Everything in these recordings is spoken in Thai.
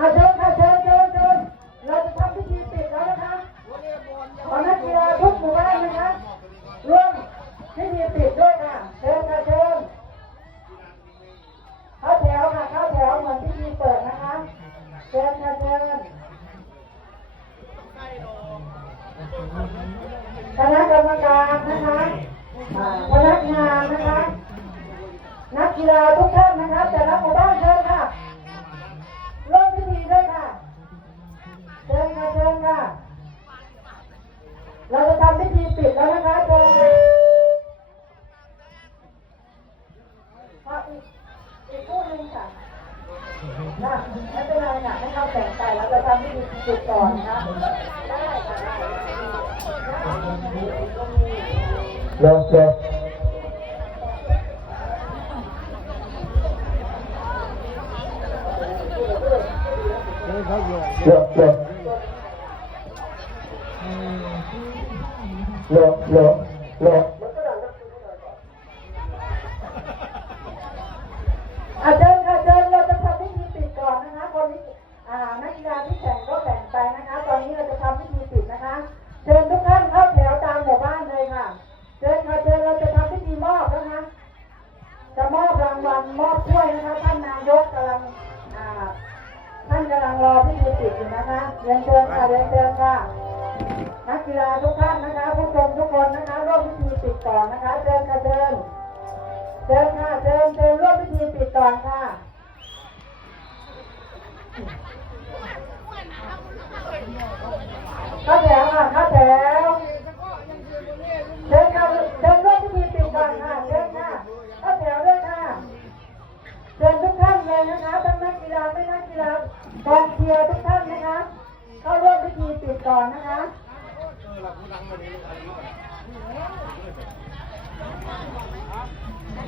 อาเชิญค่ะเชิญเชิญเชิญเราจะทำพิธีปิดแล้วนะคะขอนักกีฬาทุกหมู่บ้านนะคะร่วมพิธีปิดด้วยค่ะเชิญค่ะเชิญเข้าแถวค่ะเข้าแถวเหมือนพิธีเปิดนะคะเชิญค่ะเชิญคณะกรรมการนะคะอ่าพนักงานนะคะ นักกีฬาทุกท่านนะคะแต่ละหมู่บ้านเชิญค่ะ เราจะทำพิธีปิดแล้วนะคะเชิญค่ะอะอีกอีกคู่หนึ่งค่ะนะไม่เป็นไรค่ะให้เขาแต่งใจแล้วจะทำพิธีปิดก่อนนะคะได้ค่ะได้ลงลงลงล งลงลงลงอาเชิญค่ะเชิญเราจะทำพิธีปิดก่อนนะคะคนที่อ่านักกีฬาที่แข่งก็แข่งไปนะคะ ตอนนี้เราจะทำพิธีปิดนะคะเชิญทุกท่านเข้าแถวตามหมู่บ้านเลยค่ะเชิญค่ะเชิญเราจะทำพิธีมอบนะคะจะมอบรางวัลมอบถ้วยนะคะท่านนายกกำลังอ่าท่านกำลังรอพิธีปิดอยู่นะคะเรียนเชิญค่ะเรียนเชิญค่ะ กีฬาทุกท่านนะคะผู้ชมทุกคนนะคะร่วมพิธีปิดก่อนนะคะเชิญค่ะเชิญเชิญค่ะเชิญเชิญร่วมพิธีปิดก่อนค่ะข้าแถวค่ะข้าแถวเชิญค่ะเชิญร่วมพิธีปิดก่อนค่ะเชิญค่ะข้าแถวด้วยค่ะเชิญทุกท่านเลยนะคะทั้งนักกีฬาไม่นักกีฬากองเชียร์ทุกท่านนะคะเข้าร่วมพิธีปิดก่อนนะคะ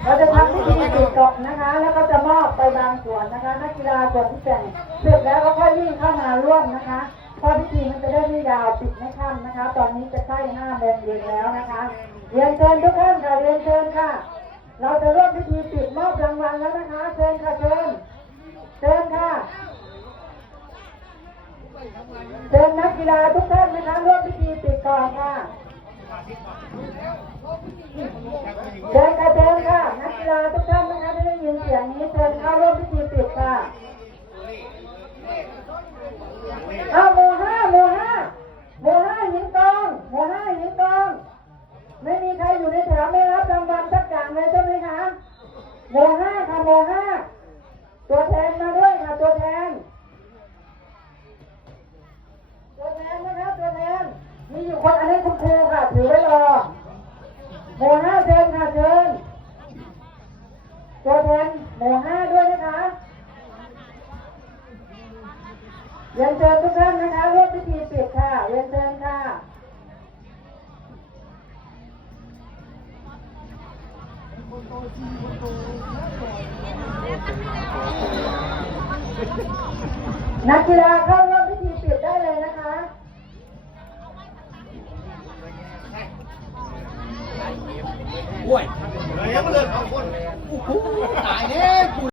เราจะทำพิธีปิดก่อนนะคะ แล้วก็จะมอบไปบางส่วนนะคะ นักกีฬาส่วนที่แข่งเสร็จแล้วก็ค่อยวิ่งเข้ามาร่วมนะคะเพราะพิธีมันจะได้ไม่ยาวปิดไม่ค่ำนะคะ ตอนนี้จะใกล้ห้าโมงเย็นแล้วนะคะเรียนเชิญทุกท่านค่ะเรียนเชิญค่ะ เราจะร่วมพิธีปิดมอบรางวัลแล้วนะคะเชิญค่ะเชิญเชิญค่ะเชิญนักกีฬาทุกท่านนะคะร่วมพิธี ก่อนค่ะเชิญค่ะเชิญค่ะนักกีฬาทุกท่านนะคะที่ได้ยินเสียงนี้เชิญเข้าร่วมพิธีปิดค่ะเอาหมู่ห้าหมู่ห้าหมู่ห้าหญิงกองหมู่ห้าหญิงกองไม่มีใครอยู่ในแถวไม่รับรางวัลสักอย่างเลยใช่ไหมคะหมู่ห้าค่ะหมู่ห้าตัวแทนมาด้วยค่ะตัวแทน ตัวแทนนะครับตัวแทนมีอยู่คนอันนี้คุณครูค่ะถือไว้รอ ห้าเชิญค่ะเชิญตัวแทนหมู่ห้าด้วยนะคะเรียนเชิญทุกท่านนะคะร่วมพิธีปิดค่ะเรียนเชิญค่ะนักกีฬาเข้าร่วมพิธีปิดได้เลยนะคะ โอ้ยเลยยังไม่เลิกเอาคนโอ้โหตายแน่